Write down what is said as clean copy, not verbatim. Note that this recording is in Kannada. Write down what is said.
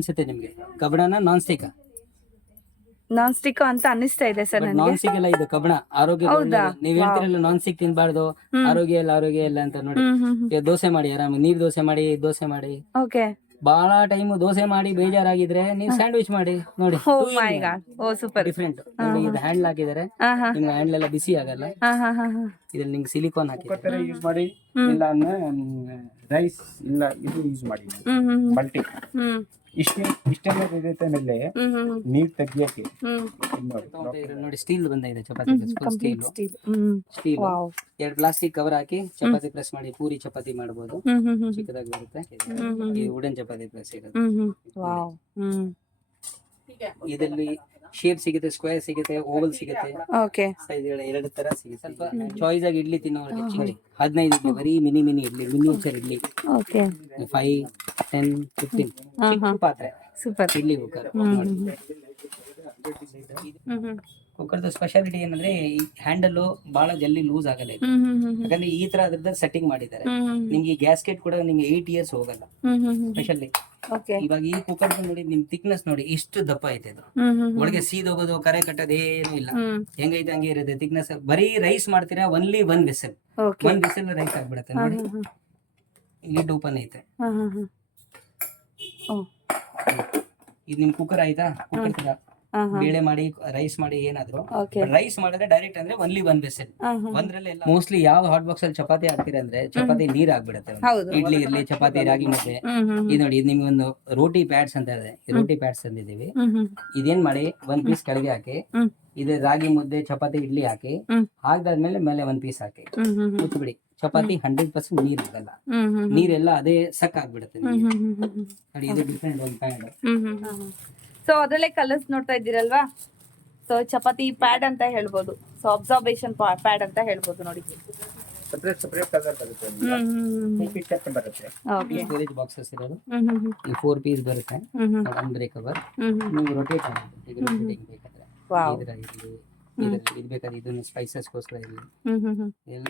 ಅನ್ಸುತ್ತೆ ನಿಮ್ಗೆ ಕಬ್ಬಣನ ನಾನ್ ಸ್ಟಿಕ್ ನಾನ್ ಸ್ಟಿಕ್ ಅಂತ ಅನ್ನಿಸ್ತಾ ಇದೆ ಸರ್ ನಾನ್ ನನಗೆ. ಸ್ಟಿಕ್ ಎಲ್ಲ ಇದು ಕಬ್ಬಣ ಆರೋಗ್ಯ ಹೌದಾ? ನೀವ್ ಹೇಳ್ತಿರಲ್ಲ ನಾನ್ ಸ್ಟಿಕ್ ತಿನ್ಬಾರ್ದು ಆರೋಗ್ಯ ಇಲ್ಲ ಅಂತ ನೋಡಿ. ಈಗ ದೋಸೆ ಮಾಡಿ ಆರಾಮ ನೀರ್ ದೋಸೆ ಮಾಡಿ ಓಕೆ. ಬಹಳ ಟೈಮ್ ದೋಸೆ ಮಾಡಿ ಬೇಜಾರಾಗಿದ್ರೆ ನೀವು ಸ್ಯಾಂಡ್ವಿಚ್ ಮಾಡಿ ನೋಡಿ. ಓ ಮೈ ಗಾಡ್, ಓ ಸೂಪರ್. ಡಿಫ್ರೆಂಟ್ ಇದು ಹ್ಯಾಂಡ್ಲ್ ಹಾಕಿದರೆ ನಿಮ್ಗೆ ಹ್ಯಾಂಡ್ಲ್ ಎಲ್ಲ ಬಿಸಿ ಆಗಲ್ಲ. ಇದ್ರಲ್ಲಿ ನಿಮ್ಗೆ ಸಿಲಿಕಾನ್ ಹಾಕಿದ್ರೆ ಯೂಸ್ ಮಾಡಿ ಇಲ್ಲ ರೈಸ್ ಇಲ್ಲ ಇದು ಯೂಸ್ ಮಾಡಿ ಮಲ್ಟಿ ಇಷ್ಟೆಲ್ಲ ಇರುತ್ತೆ ಮೇಲೆ ನೀರ್ ತೆಗಿಯಕ್ಕೆ ನೋಡಿ ಸ್ಟೀಲ್ ಬಂದಿದೆ ಚಪಾತಿ ಸ್ಟೀಲ್ 2 ಪ್ಲಾಸ್ಟಿಕ್ ಕವರ್ ಹಾಕಿ ಚಪಾತಿ ಪ್ರೆಸ್ ಮಾಡಿ ಪೂರಿ ಚಪಾತಿ ಮಾಡಬಹುದು. ಚಿಕ್ಕದಾಗಿ ಬರುತ್ತೆ. ಈ ವುಡನ್ ಚಪಾತಿ ಪ್ರೆಸ್ ಇರುತ್ತೆ. ಇದರಲ್ಲಿ ಶೇಪ್ ಸಿಗುತ್ತೆ, ಸ್ಕ್ವೇರ್ ಸಿಗುತ್ತೆ, ಓವಲ್ ಸಿಗುತ್ತೆ. ಓಕೆ. ಸೈಜ್ಗಳು 2 ತರ ಸಿಗುತ್ತೆ. ಸ್ವಲ್ಪ ಚಾಯ್ಸ್ ಆಗಿ ಇಡ್ಲಿ ತಿನ್ನೋರಿಗೆ ಚಿಕ್ಕಡಿ 15 ಇಡ್ಲಿ ಬರೀ mini idli miniature idli. Okay. 5, 10, 15 ಚಿಕ್ಕ ಪಾತ್ರೆ ಸೂಪರ್. ಇಡ್ಲಿ ಕುಕ್ಕರ್. ಕುಕ್ಕರ್ದ ಸ್ಪೆಷಾಲಿಟಿ ಏನಂದ್ರೆ ಈ ಹ್ಯಾಂಡಲ್ ಬಹಳ ಜಲ್ದಿ ಲೂಸ್ ಆಗಲ್ಲ ಇದು. ಯಾಕಂದ್ರೆ ಈ ತರ ಅದ್ರದ್ದು ಸೆಟ್ಟಿಂಗ್ ಮಾಡಿದ್ದಾರೆ. ನಿಮ್ಗೆ ಗ್ಯಾಸ್ಕೆಟ್ ಕೂಡ ನಿಮ್ಗೆ 8 ಇಯರ್ಸ್ ಹೋಗಲ್ಲ. ಸ್ಪೆಷಲಿ ಇವಾಗ ಈ ಕುಕ್ಕರ್ ನೋಡಿ ನಿಮ್ ಥಿಕ್ನೆಸ್ ನೋಡಿ ಇಷ್ಟು ದಪ್ಪ ಐತೆ ಇದು. ಒಳಗೆ ಸೀದೋಗೋದು ಕರೆ ಕಟ್ಟೋದು ಏನು ಇಲ್ಲ. ಹೆಂಗೈತೆ ಹಂಗೆ ಇರುತ್ತೆ ಥಿಕ್ನೆಸ್. ಬರೀ ರೈಸ್ ಮಾಡ್ತೀರಾ ಒನ್ಲಿ 1 ವಿಸಲ್. 1 ವಿಸಲ್ ರೈಸ್ ಆಗ್ಬಿಡತ್ತೆ ನೋಡಿ. ಲಿಡ್ ಓಪನ್ ಐತೆ. ಇದು ನಿಮ್ ಕುಕ್ಕರ್ ಆಯ್ತಾ? ಕುಕ್ಕರ್ ಬೇಳೆ ಮಾಡಿ ರೈಸ್ ಮಾಡಿ ಏನಾದ್ರು ರೈಸ್ ಮಾಡಿದ್ರೆ ಡೈರೆಕ್ಟ್ ಅಂದ್ರೆ ಒನ್ಲಿ 1 ವಿಸಲ್. ಒಂದ್ರಲ್ಲಿ ಮೋಸ್ಟ್ಲಿ ಯಾವ ಹಾಟ್ ಬಾಕ್ಸ್ ಅಲ್ಲಿ ಚಪಾತಿ ಹಾಕ್ತೀರ ಅಂದ್ರೆ ಚಪಾತಿ ನೀರ್ ಆಗ್ಬಿಡುತ್ತೆ. ಇಡ್ಲಿ ಇರ್ಲಿ ಚಪಾತಿ ರಾಗಿ ಮುದ್ದೆ ಇದು ನೋಡಿ ಇದು ನಿಮ್ಗೆ ಒಂದು ರೋಟಿ ಪ್ಯಾಡ್ಸ್ ಅಂತ ಇದೆ. ರೋಟಿ ಪ್ಯಾಡ್ಸ್ ತಂದಿದೀವಿ. ಇದೇನ್ ಮಾಡಿ 1 ಪೀಸ್ ಕೆಳಗೆ ಹಾಕಿ ಇದು ರಾಗಿ ಮುದ್ದೆ ಚಪಾತಿ ಇಡ್ಲಿ ಹಾಕಿ ಹಾಕ್ದಾದ್ಮೇಲೆ ಮೇಲೆ 1 ಪೀಸ್ ಹಾಕಿ ಮುಚ್ಚಿಬಿಡಿ. ಚಪಾತಿ 100% ನೀರ್ ಆಗಲ್ಲ. ನೀರೆಲ್ಲ ಅದೇ ಸಕ್ ಆಗ್ಬಿಡುತ್ತೆ. ನೋಡಿ ಇದು ಡಿಫ್ರೆಂಟ್ ಒಂದು ಪ್ಯಾಡ್. ಸೊ ಅದ್ರಲ್ಲೇ ಕಲರ್ಸ್ ನೋಡ್ತಾ ಇದ್ದೀರಲ್ವಾ. ಸೊ ಚಪಾತಿ ಪ್ಯಾಡ್ ಅಂತ ಹೇಳ್ಬೋದು. ಸೊ ಅಬ್ಸರ್ವೇಷನ್ ಪ್ಯಾಡ್ ಅಂತ ಹೇಳ್ಬೋದು ನೋಡಿ. ಸೆಪರೇಟ್ ಕಲರ್ ಬರುತ್ತೆ. 2 ಪೀಸ್ ಸೆಟ್ ಬರುತ್ತೆ. ಓಕೆ. ಸ್ಟೋರೇಜ್ ಬಾಕ್ಸಸ್ ಇರೋದು. ಈ 4 ಪೀಸ್ ಬರುತ್ತೆ. ಅನ್ಬ್ರೇಕಬಲ್. ನೀವು ರೊಟೇಟ್ ಆಗುತ್ತೆ. ಈಗ ರೊಟೇಟಿಂಗ್ ಬೇಕಾದ್ರೆ ಇದು ಬೇಕಾದ್ರೆ ಇದನ್ನು ಸ್ಪೈಸಸ್ಗೋಸ್ಕರ ಇರಲಿ ಎಲ್ಲ